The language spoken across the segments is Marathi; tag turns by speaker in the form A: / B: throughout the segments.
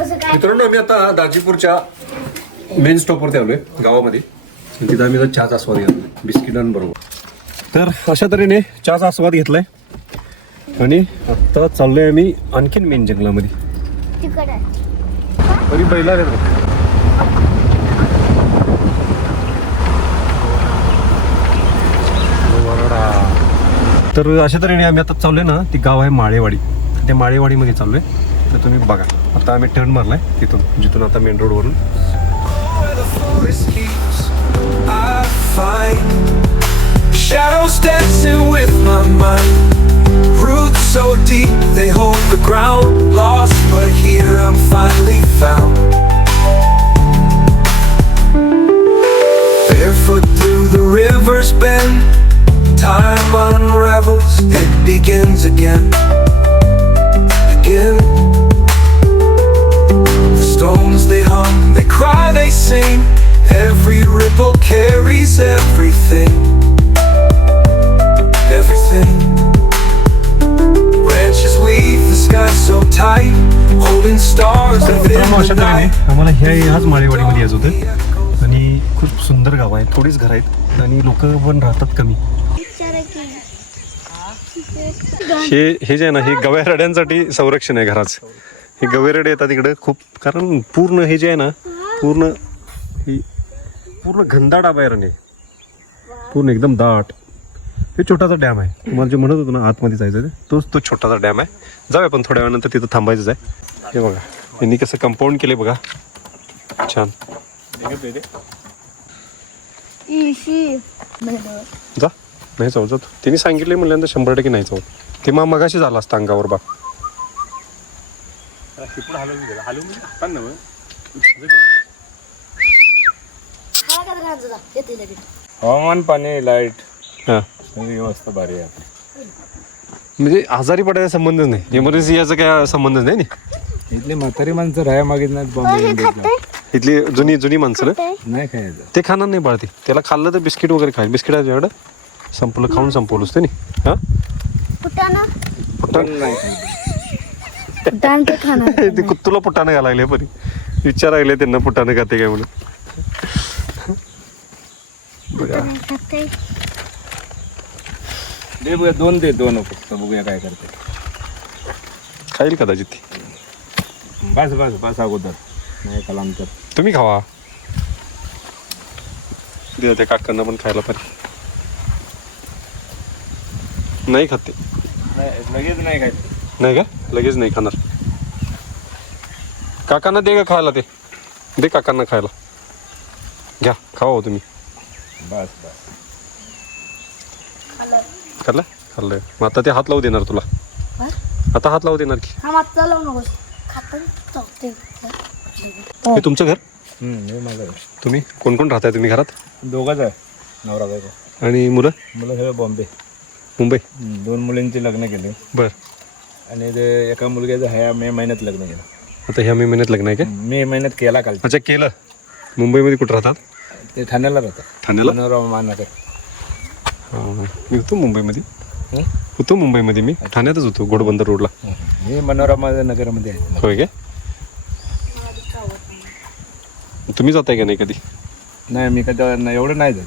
A: मित्रांनो आम्ही आता दाजीपूरच्या मेन स्टॉपवरती आलोय गावामध्ये. तिथं आम्ही चहाचा आस्वाद घेतला बिस्किटांबरोबर. तर अशा तऱ्हेने चहाचा आस्वाद घेतलाय. आणि आता चाललोय आम्ही आणखीन मेन जंगलामध्ये. तरी बैला. वरडा. तर अशा तऱ्हेने आम्ही आता चाललोय ना ती गाव आहे माळेवाडी. त्या माळेवाडीमध्ये चाललोय. तर तुम्ही बघा आता आम्ही टर्न मारलाय तिथून जिथून आता मेन रोडवरून
B: forest keeps I find shadows dancing with my mind. Roots so deep they hold the ground. Lost, but here I'm finally found. Barefoot through the river's bend. Time unravels, it begins again. Again. Every ripple carries everything. Everything. Branches weave the sky so tight, holding stars within
A: मित्रांनो अशा
B: the
A: तऱ्हेने
B: night.
A: आम्हाला ह्या ह्याच माळेवाडीमध्ये यायचं होतं आणि खूप सुंदर गाव आहे थोडीच घरं आहेत आणि लोक पण राहतात कमी हे हे जे आहे ना हे गवेरड्यांसाठी संरक्षण आहे घराचं हे गवेरडे येतात इकडे खूप कारण पूर्ण हे जे आहे ना पूर्ण ही पूर्ण घनदाट अभयारण्य आहे पूर्ण एकदम दाट. हे छोटासा डॅम आहे. तुम्हाला जे म्हणत होतो ना आतमध्ये जायचं ते. तोच तो छोटासा डॅम आहे. जाऊया पण थोड्या वेळानंतर तिथं थांबायचंच आहे. हे बघा. यांनी कसं कंपाऊंड केले बघा. छान. जा. नाही जाऊ जातो त्यांनी सांगितले म्हणल्यानंतर शंभर टक्के नाही जाऊ. ते मग मगाशी झालं असतं अंगावर बा
C: हा का राहत जा येते लगेच.
D: हवामान पाणी लाइट.
A: हां.
D: सगळी व्यवस्था भारी आहे आपली.
A: म्हणजे आजारी पडायचा संबंधच नाही. इमर्जन्सी याचा काय संबंधच नाही ना?
D: इथली म्हातारी माणसं राया मागित नाहीत बॉम्बे.
A: इथली जुनी जुनी माणसं ना?
D: नाही खायचं.
A: ते खाणार नाही बाळते त्याला खाल्लं तर बिस्किट वगैरे खाईल. बिस्किट आहे तुझ्याकडं संपलं खाऊन संपवलंच ते नाही हां?
C: फुटाणा?
D: पण नाही खायचं.
C: फुटाण ते खाणार.
A: ते कुत्तूला पुटानं घालायला परी. विचारायला त्यांना पुटानं खाते काय म्हणून.
D: दे बघा दोन दे दोन फक्त. बघूया काय करते.
A: खाईल कदाचित ती?
D: बस बस बस अगोदर. नाही कलाम तर.
A: तुम्ही खावा. दे त्या काकांना पण खायला पाहिजे नाही खाते
D: नाही लगेच नाही काय
A: नाही का? लगेच नाही खाणार. काकांना दे का खायला ते? दे काकांना खायला. घ्या खावा हो तुम्ही.
D: बस बस.
A: खाल्लं. खाल्लंय. मग आता ते हात लावू देणार तुला. आता हात लावू देणार की.
C: हा मागचा लावू नकोस. खातं चालते
A: हे तुमचं घर?
D: हम्म, हे माझं.
A: तुम्ही? कोण कोण राहताय तुम्ही घरात?
D: दोघंच आहे नवरा बायको.
A: आणि मुलं?
D: मुलं सगळं बॉम्बे.
A: मुंबई?
D: हम्म, दोन मुलींची लग्न केले.
A: बर.
D: आणि ते एका मुलग्याचं ह्या मे महिन्यात लग्न केलं.
A: आता ह्या मे महिन्यात लग्न आहे काय?
D: मे महिन्यात केला काल.
A: अच्छा केलं. मुंबईमध्ये कुठं राहतात?
D: ते ठाण्याला राहतात
A: ठाण्याला?
D: मनोरमा मानकर
A: हां. मी होतो मुंबईमध्ये.
D: हं?
A: होतो मुंबईमध्ये मी. ठाण्यातच होतो घोडबंदर रोडला.
D: मी मनोरमा नगरमध्ये आहे.
A: होय काय? तुम्ही जाताय का नाही कधी?
D: नाही मी कधी नाही, एवढं नाही जात.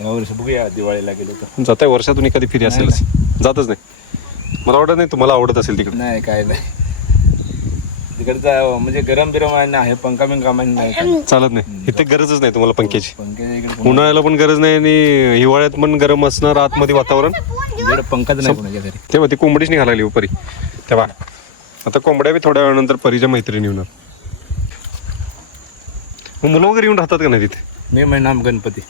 D: यावर्षी बघूया दिवाळीला गेलो तर.
A: जाताय वर्षातून एखादी फिरी असेलच. जातच नाही. मला आवडत नाही तुम्हाला आवडत असेल तिकडे.
D: नाही काय नाही. तिकडचा म्हणजे गरम बिरम आहे ना आहे पंखा बिंका माहिती नाही.
A: चालत नाही. इथे गरजच नाही तुम्हाला पंख्याची.
D: इकडे
A: उन्हाळ्याला पण गरज नाही आणि हिवाळ्यात पण गरम असणार आतमध्ये वातावरण.
D: इकडे पंखाच नाही कोणाच्या घरी.
A: तेव्हा ती कोंबडीच निघाला परी तेव्हा. आता कोंबड्या बी थोड्या वेळानंतर परीच्या मैत्रिणी मग मुलं वगैरे येऊन राहतात का नाही तिथे?
D: मे महिना गणपती.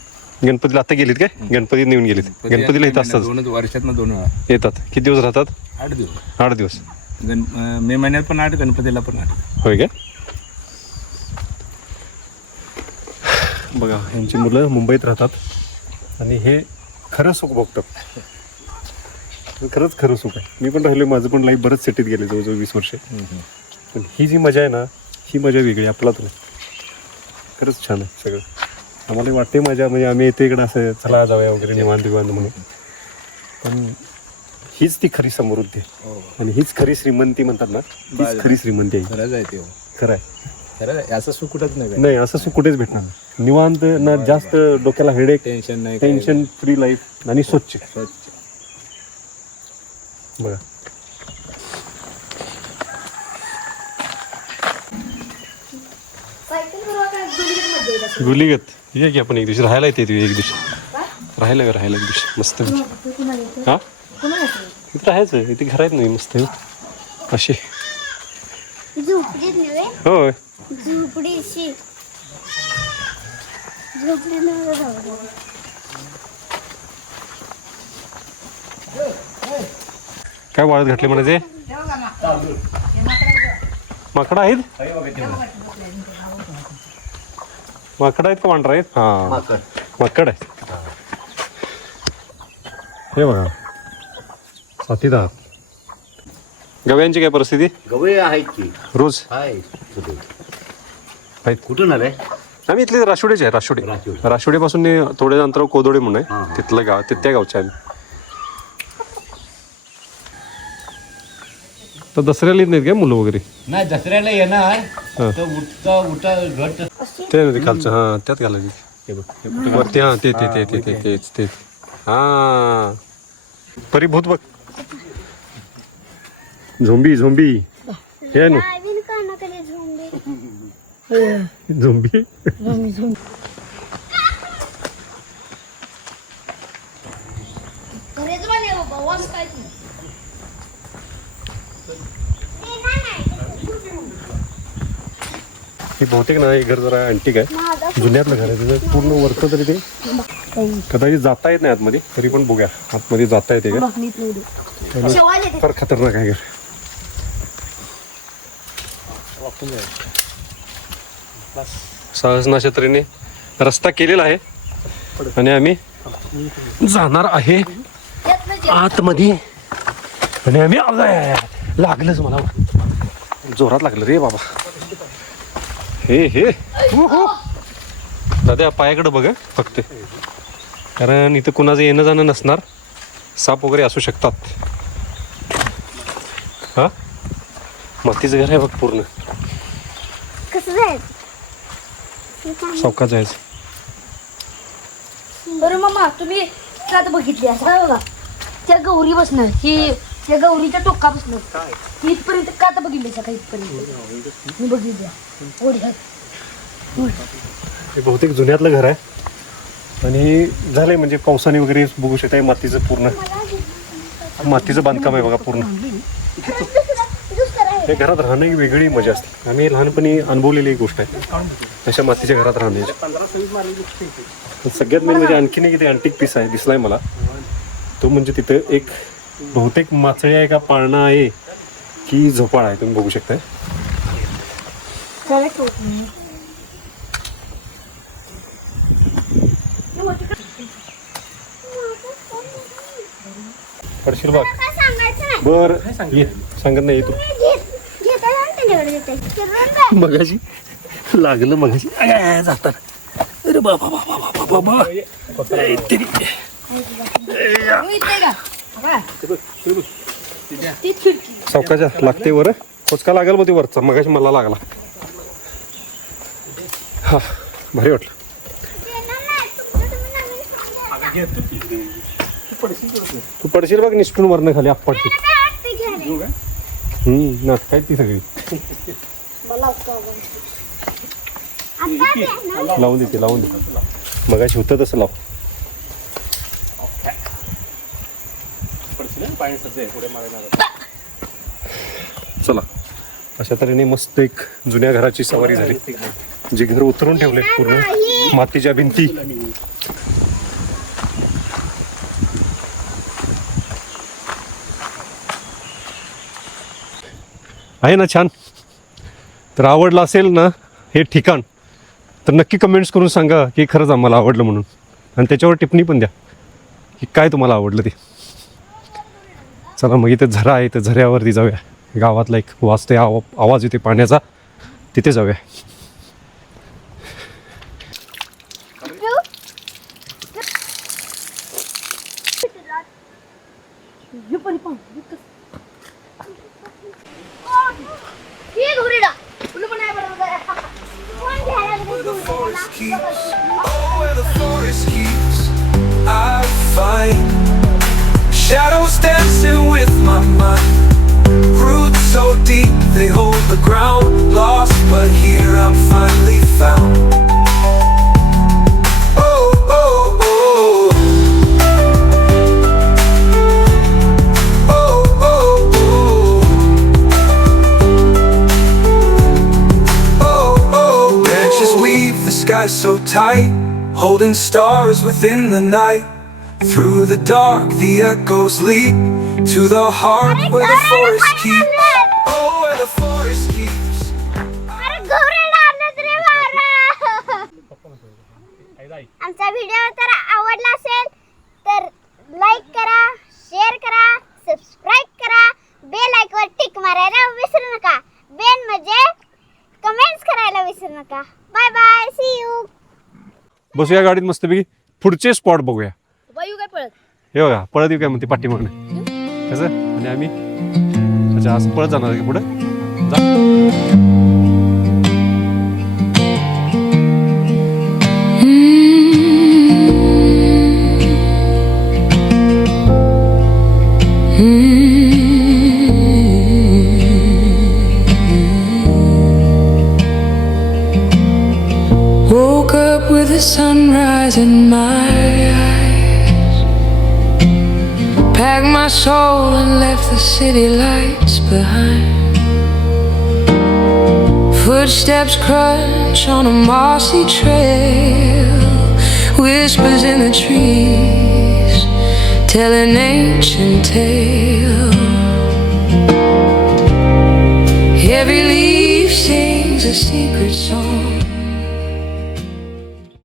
A: गणपतीला आता गेलीत काय? गणपतीत नेऊन गेलीत. गणपतीला इथं असतात.
D: दोनच वर्षात दोन वेळा.
A: येतात. किती दिवस राहतात?
D: आठ दिवस.
A: आठ दिवस.
D: गण मे महिन्यात पण आठ गणपतीला पण आठ
A: होय काय बघा यांची मुलं मुंबईत राहतात. आणि हे खरं सुख हे खरंच खरं सुख आहे. मी पण राहिले माझं पण लाईफ बरंच सिटीत गेले जवळजवळ वीस वर्षे. पण ही जी मजा आहे ना ही मजा वेगळी आपला तुला खरंच छान आहे सगळं. आम्हाला वाटते मजा म्हणजे आम्ही येते इकडं असं चला जाऊया वगैरे निवांत निवांत म्हणून. पण हीच ती खरी समृद्धी आहे. आणि हीच खरी श्रीमंती म्हणतात ना हीच खरी श्रीमंती आहे.
D: खरंच आहे ते हो.
A: खरं आहे.
D: असं सुख कुठंच नाही
A: नाही असं सुख कुठेच भेटणार नाही. निवांत ना जास्त डोक्याला हेडेक
D: टेन्शन नाही
A: टेन्शन फ्री लाईफ आणि स्वच्छ.
D: नाही. स्वच्छ.
A: बघा.
C: सायकल असेल.
A: गुलीगत ये की आपण एक दिवशी. राहायला येते तू एक दिवशी. राहायला का राहायला एक दिवशी. मस्त? हा? इथं राहायचं इथे घर आहेत नाही मस्त असे
C: झोपडीत नव्हे
A: होय
C: झोपडीशी झोपडी नव्हे जाऊ
A: काय वाळत घातले म्हणायचे माकडं आहेत माकडं आहेत का वांढरा आहेत हा माकड आहेत हे बघा साथीदार गव्यांची काय परिस्थिती?
E: गवळे आहेत की.
A: रोज?
E: हाय.
A: आहेत
E: कुठून आले?
A: आम्ही इथले राशोडेचे आहे राशोडे
E: राशिवडे.
A: राशोडेपासून थोड्या अंतरावर कोदोडे म्हणून
E: हा,
A: आहे.
E: हा.
A: तिथलं गाव ते त्या गावचे आम्ही तर दसऱ्याला येत नाहीत काय मुलं वगैरे?
E: नाही दसऱ्याला येणार.
A: हा.
E: तर उठता उठा घट
A: ते नाही ते खालचं. हा त्यात घालायचे. वरती हा ते ते ते ते ते तेच ते हा. परिभूत बघ. झोंबी झोंबी. हे ना.
C: झोंबे.
A: हे बहुतेक ना हे घर जरा अँटिक आहे. जुन्यातलं घर आहे. त्याचं पूर्ण वरतं तरी ते कदाचित जाता येत नाही आतमध्ये. तरी पण बघूया. आतमध्ये जाता येते का? फार खतरनाक आहे घर. सहज नक्षत्रेने रस्ता केलेला आहे. आणि आम्ही जाणार आहे आतमध्ये. आणि आम्ही आलोय. लागलंच मला. जोरात लागलं रे बाबा. हे हे. दादा पायाकडे बघ फक्त. कारण इथं कुणाचं येणं जाणं नसणार. साप वगैरे असू शकतात. हा? मातीचं घर आहे बघ पूर्ण.
C: जायचं
A: सावकाश जायचं.
C: बरं मामा तुम्ही कात बघितली असं बघा. त्या गौरी बसणं ही त्या गौरीच्या टोका बसणं. इथपर्यंत कात बघितली का इथपर्यंत? मी बघितली. ओढी
A: हे बहुतेक जुन्यातलं घर आहे. आणि झालंय म्हणजे पावसाने वगैरे बघू शकताय मातीचं पूर्ण. मातीचं बांधकाम आहे बघा पूर्ण. हे घरात राहणं एक वेगळी मजा असते. आम्ही लहानपणी अनुभवलेली एक गोष्ट आहे. अशा मातीच्या घरात राहण्याची सगळ्यात मेन म्हणजे आणखीन एक अँटिक पीस आहे दिसलाय मला. तो म्हणजे तिथं एक बहुतेक माचळी आहे का पाळणा आहे की झोपाळा आहे तुम्ही बघू शकताय. पडशील बर ये. सांगत नाही ये तू. मगाशी. लागलं मगाशी. जाताना. अरे बाबा बाबा बाबा बाबा. सावकाच्या लागते वर. कोचका लागेल मग ते वरचा. मगाशी मला लागला. हा भारी वाटलं. तू पडशील बघ निष्ठून वरनं खाली हम्म नात काय ती सगळी. लावून देते लावून दे. मगाशी होतं तसं लाव. चला. अशा तऱ्हेने मस्त एक जुन्या घराची सवारी झाली. जे घर उतरून ठेवले पूर्ण. मातीच्या भिंती. आहे ना छान? तर आवडलं असेल ना हे ठिकाण तर नक्की कमेंट्स करून सांगा की खरंच आम्हाला आवडलं म्हणून. आणि त्याच्यावर टिप्पणी पण द्या की काय तुम्हाला आवडलं ते. चला मग इथे झरा आहे तर झऱ्यावरती जाऊया. गावातला एक वाजते आव आवाज येते पाण्याचा. तिथे जाऊया.
C: पण
B: tight, holding stars within the night. Through the dark, the echoes leap to the heart where the forest keeps. Oh, where the forest keeps.
F: आमचा व्हिडिओ तर आवडला असेल तर लाईक करा शेअर करा सबस्क्राईब करा बेल आयकॉन टिक मारायला विसरू नका बेल म्हणजे कमेंट्स करायला विसरू नका बाय बाय सी यू
A: बसूया गाडीत मस्तपैकी. पुढचे स्पॉट बघूया. हे बघा पळत येऊ काय म्हणते पाठीमागणं कसं? आणि आम्ही अच्छा असं पळत जाणार पुढं? जा.
G: In my eyes. Packed my soul and left the city lights behind. Footsteps crunch on a mossy trail. Whispers in the trees tell an ancient tale. Every leaf sings a secret